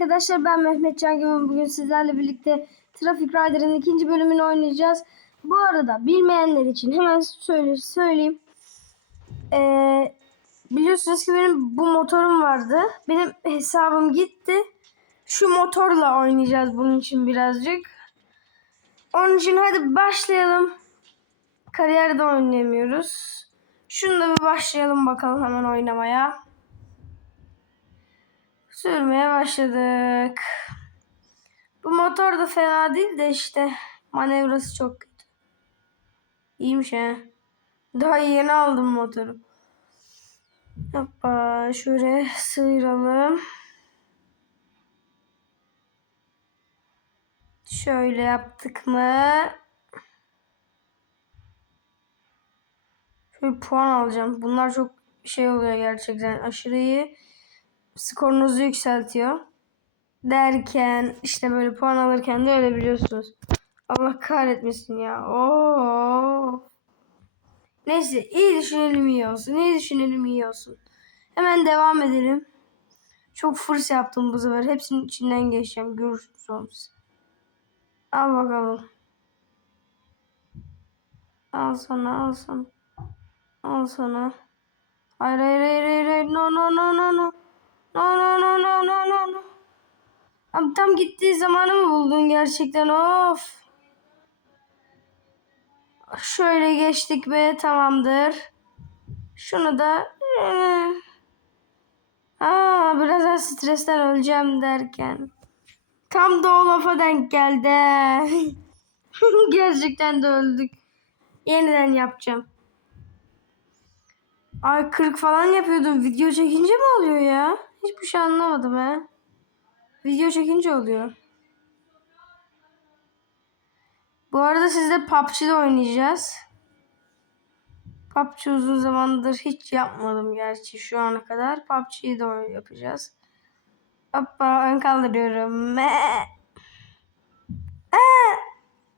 Arkadaşlar ben Mehmet Can Güven. Bugün sizlerle birlikte Traffic Rider'ın ikinci bölümünü oynayacağız. Bu arada bilmeyenler için hemen söyle, söyleyeyim. Ee, biliyorsunuz ki benim bu motorum vardı. Benim hesabım gitti. Şu motorla oynayacağız bunun için birazcık. Onun için hadi başlayalım. Kariyerde oynayamıyoruz. Şunu da bir başlayalım bakalım hemen oynamaya. Sürmeye başladık. Bu motor da fena değil de işte manevrası çok kötü. İyiymiş he. Daha yeni aldım motoru. Hoppa şöyle sıyıralım. Şöyle yaptık mı? Şöyle puan alacağım. Bunlar çok şey oluyor gerçekten. Aşırı iyi. Skorunuzu yükseltiyor. Derken işte böyle puan alırken de öyle biliyorsunuz. Allah kahretmesin ya. Oo. Neyse iyi düşünelim iyi olsun. İyi düşünelim iyi olsun. Hemen devam edelim. Çok fırs yaptım bu sefer. Hepsinin içinden geçeceğim. Görüşürüz olmuş. Al bakalım. Al sana al sana. Al sana. Hayır hayır hayır. hayır. No no no no no. No no no no no no no. Abi tam gittiği zamanı mı buldun gerçekten? Of. Şöyle geçtik be tamamdır. Şunu da eh. Aa, birazdan stresten öleceğim derken. Tam da o lafa denk geldi. Gerçekten de öldük. Yeniden yapacağım. Ay 40 falan yapıyordum. Video çekince mi oluyor ya? Hiçbir şey anlamadım he. Video çekince oluyor. Bu arada sizle PUBG'de oynayacağız. PUBG uzun zamandır hiç yapmadım gerçi şu ana kadar. PUBG'yi de yapacağız. Hoppa ön kaldırıyorum. Me. Aa!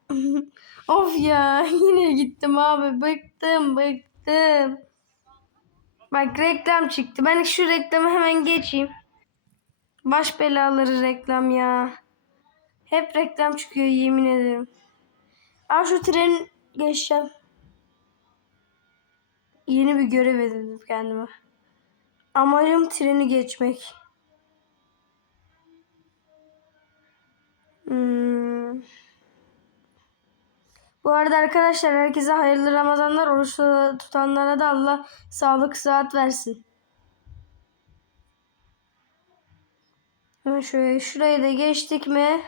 of ya yine gittim abi. Bıktım bıktım. Bak reklam çıktı. Ben şu reklamı hemen geçeyim. Baş belaları reklam ya. Hep reklam çıkıyor yemin ederim. Al şu tren geçeceğim. Yeni bir görev edindim kendime. Amacım treni geçmek. Hmm. Bu arada arkadaşlar herkese hayırlı Ramazanlar. Oruç tutanlara da Allah sağlık sıhhat versin. Hemen şöyle şurayı da geçtik mi?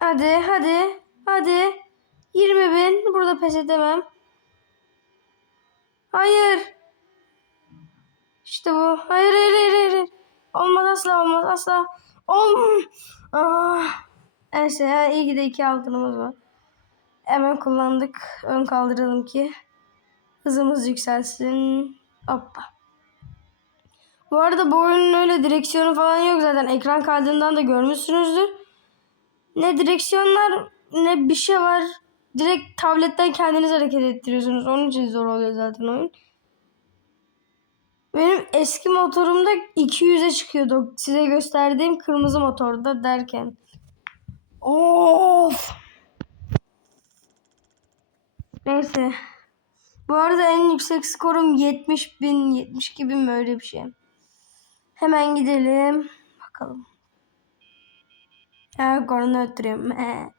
Hadi hadi hadi. 20 bin. Burada pes edemem. Hayır. İşte bu. Hayır hayır hayır hayır. Olmaz asla olmaz asla. Om. Ah. Neyse ya iyi ki de iki altınımız var. Hemen kullandık. Ön kaldıralım ki hızımız yükselsin. Hoppa. Bu arada bu oyunun öyle direksiyonu falan yok zaten. Ekran kaydından da görmüşsünüzdür. Ne direksiyonlar ne bir şey var. Direkt tabletten kendiniz hareket ettiriyorsunuz. Onun için zor oluyor zaten oyun. Benim eski motorumda 200'e çıkıyordu. Size gösterdiğim kırmızı motorda derken. Of. Neyse. Bu arada en yüksek skorum 70 bin, 72 bin öyle bir şey. Hemen gidelim. Bakalım. Ha, korna öttürüyorum. He.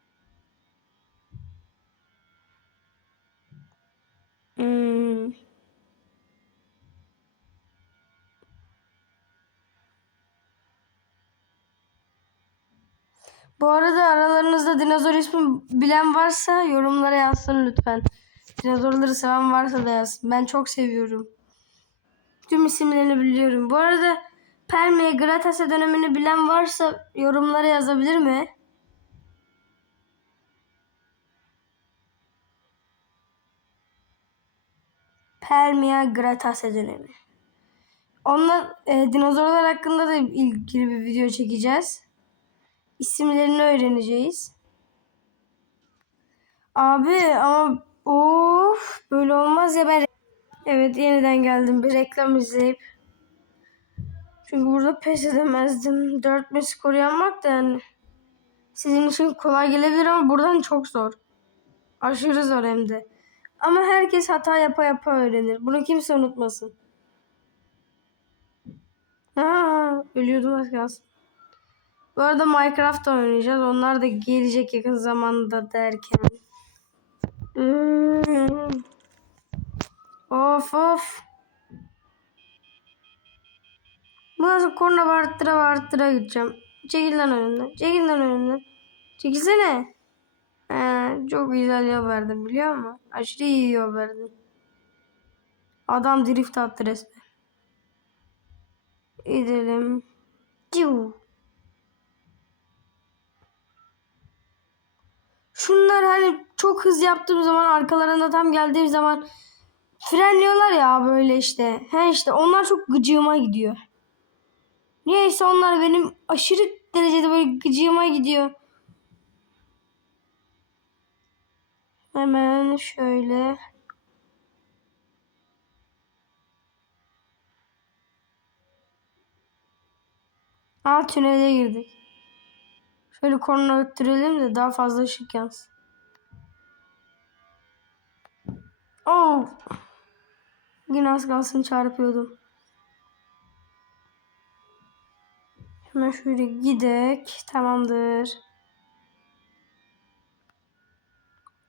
Hmm. Bu arada aralarınızda dinozor ismi bilen varsa yorumlara yazsın lütfen. Dinozorları seven varsa da yazsın. Ben çok seviyorum. Tüm isimlerini biliyorum. Bu arada Perme Gratase dönemini bilen varsa yorumlara yazabilir mi? Permia Gratase dönemi. Onunla e, dinozorlar hakkında da ilgili bir video çekeceğiz. İsimlerini öğreneceğiz. Abi ama of böyle olmaz ya ben Evet yeniden geldim bir reklam izleyip Çünkü burada pes edemezdim. 4000 skor yapmak da yani sizin için kolay gelebilir ama buradan çok zor. Aşırı zor hem de. Ama herkes hata yapa yapa öğrenir. Bunu kimse unutmasın. Ha, ölüyordum az kalsın. Bu arada Minecraft oynayacağız. Onlar da gelecek yakın zamanda derken. Of of. Bu nasıl korna varttıra varttıra gideceğim. Çekil lan önümden. Çekil lan önümden. Çekilsene. Ee, çok güzel yol verdin biliyor musun? Aşırı iyi yol verdin. Adam drift attı resmen. Gidelim. Ciu. Şunlar hani çok hız yaptığım zaman arkalarında tam geldiğim zaman frenliyorlar ya böyle işte. He işte onlar çok gıcığıma gidiyor. Niyeyse onlar benim aşırı derecede böyle gıcığıma gidiyor. Hemen şöyle. Aa tünele girdik. Şöyle korna öttürelim de daha fazla ışık yansın. Oh. Yine az kalsın çarpıyordum. Hemen şöyle gidek. Tamamdır.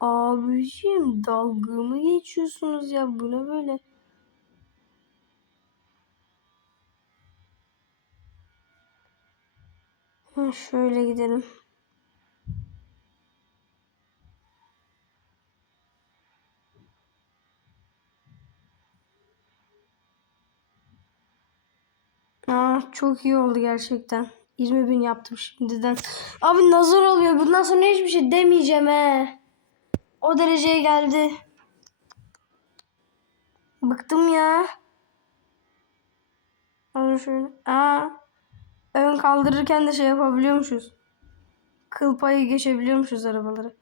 Abiciğim dalga geçiyorsunuz ya? Bu ne böyle? Şöyle gidelim. Aa, çok iyi oldu gerçekten. 20 bin yaptım şimdiden. Abi nazar oluyor. Bundan sonra hiçbir şey demeyeceğim he. O dereceye geldi. Bıktım ya. Al şöyle. Aa, ön kaldırırken de şey yapabiliyormuşuz. Kıl payı geçebiliyormuşuz arabaları.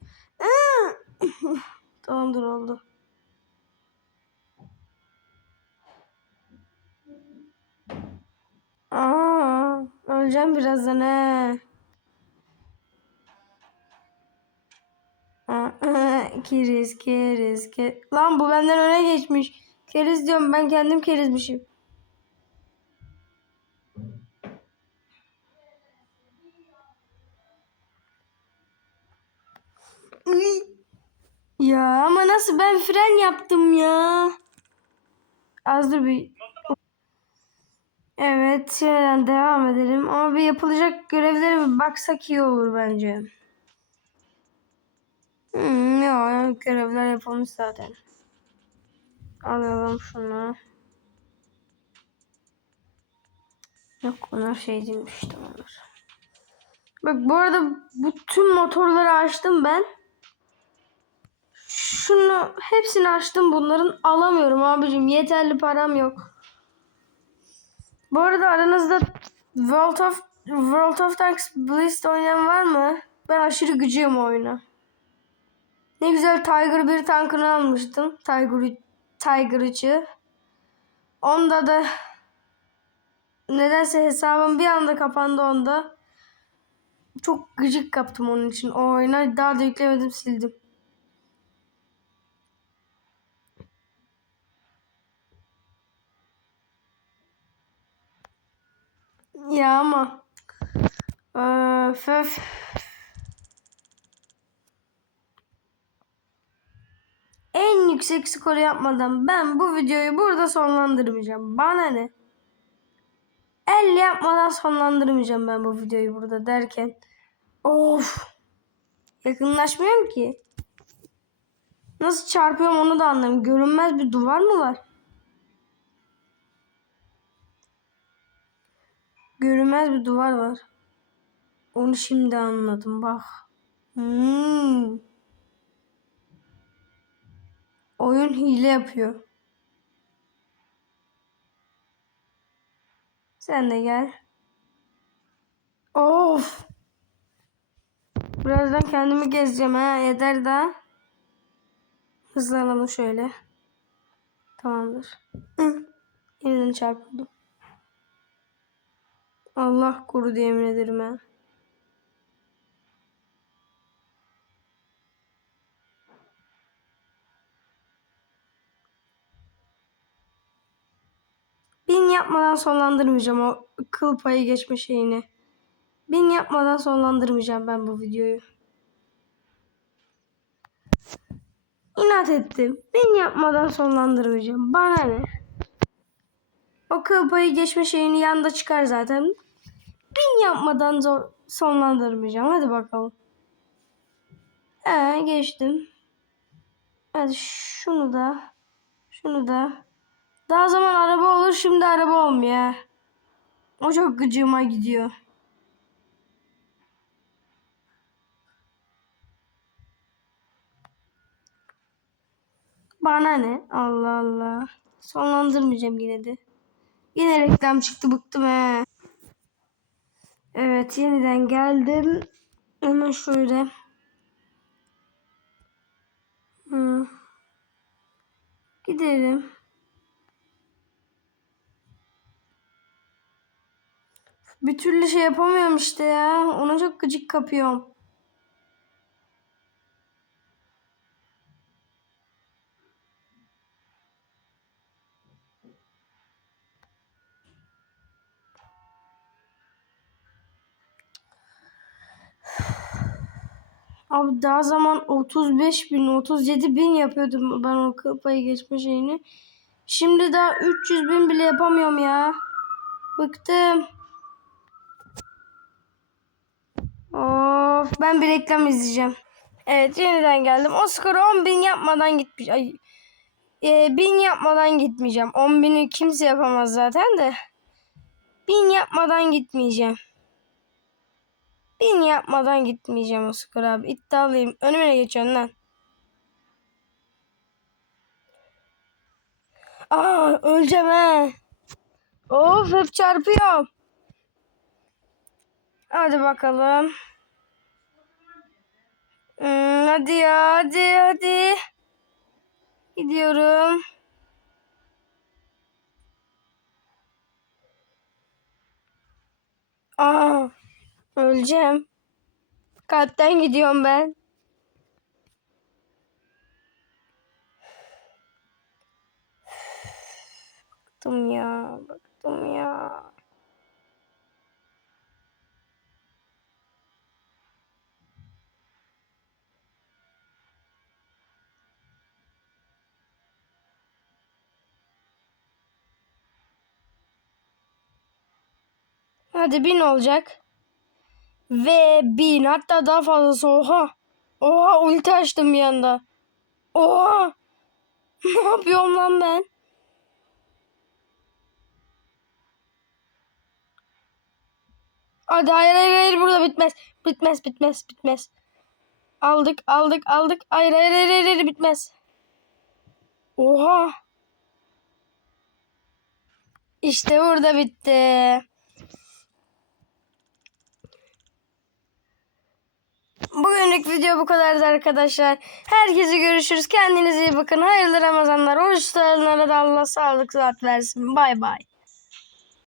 Tamamdır oldu. Aa, öleceğim birazdan he. Keriz, keriz, keriz. Lan bu benden öne geçmiş. Keriz diyorum ben kendim kerizmişim. Nasıl ben fren yaptım ya. Az dur bir. Evet şeyden devam edelim. Ama bir yapılacak görevlere bir baksak iyi olur bence. Hmm, yok görevler yapılmış zaten. Alalım şunu. Yok onlar şey değilmiş tamamdır. Bak bu arada bütün motorları açtım ben. Şunu hepsini açtım bunların alamıyorum abicim yeterli param yok. Bu arada aranızda World of World of Tanks Blast oynayan var mı? Ben aşırı o oyuna. Ne güzel Tiger bir tankını almıştım. Tiger Tiger 3'ü. Onda da nedense hesabım bir anda kapandı onda. Çok gıcık kaptım onun için. O oyuna daha da yüklemedim sildim. Ya ama öf. En yüksek skoru yapmadan ben bu videoyu burada sonlandırmayacağım. Bana ne? 50 yapmadan sonlandırmayacağım ben bu videoyu burada derken. Of. Yakınlaşmıyorum ki. Nasıl çarpıyorum onu da anlamıyorum. Görünmez bir duvar mı var? Görünmez bir duvar var. Onu şimdi anladım bak. Hmm. Oyun hile yapıyor. Sen de gel. Of. Birazdan kendimi gezeceğim ha. Yeter daha. Hızlanalım şöyle. Tamamdır. Hı. Yeniden çarpıldım. Allah korudu yemin ederim. Bin yapmadan sonlandırmayacağım o kıl payı geçme şeyini. Bin yapmadan sonlandırmayacağım ben bu videoyu. İnat ettim. Bin yapmadan sonlandırmayacağım. Bana ne? O kıl payı geçme şeyini yanda çıkar zaten. Bin yapmadan zor sonlandırmayacağım. Hadi bakalım. Ee, geçtim. Hadi şunu da. Şunu da. Daha zaman araba olur şimdi araba olmuyor. O çok gıcığıma gidiyor. Bana ne? Allah Allah. Sonlandırmayacağım yine de. Yine reklam çıktı bıktım he. Evet yeniden geldim. Hemen şöyle. Hı. Gidelim. Bir türlü şey yapamıyorum işte ya. Ona çok gıcık kapıyorum. Abi daha zaman 35 bin, 37 bin yapıyordum ben o kıl payı geçme şeyini. Şimdi daha 300 bin bile yapamıyorum ya. Bıktım. Of ben bir reklam izleyeceğim. Evet yeniden geldim. O skoru 10 bin yapmadan gitmiş. Ay, e, bin yapmadan gitmeyeceğim. 10 bini kimse yapamaz zaten de. Bin yapmadan gitmeyeceğim. Bin yapmadan gitmeyeceğim o skor abi. İddialıyım. Önüme geçiyorsun lan? Aa öleceğim he. Of hep çarpıyor. Hadi bakalım. Hmm, hadi ya hadi hadi. Gidiyorum. Aa öleceğim. Kalpten gidiyorum ben. Bıktım ya. Bıktım ya. Hadi bin olacak. Ve bin hatta daha fazlası oha. Oha ulti açtım bir anda. Oha. ne yapıyorum lan ben? Hadi hayır hayır hayır burada bitmez. Bitmez bitmez bitmez. Aldık aldık aldık. Hayır hayır hayır hayır, hayır bitmez. Oha. İşte burada bitti. Bugünlük video bu kadardı arkadaşlar. Herkese görüşürüz. Kendinize iyi bakın. Hayırlı Ramazanlar. Oruçlarına da Allah sağlık zat versin. Bay bay.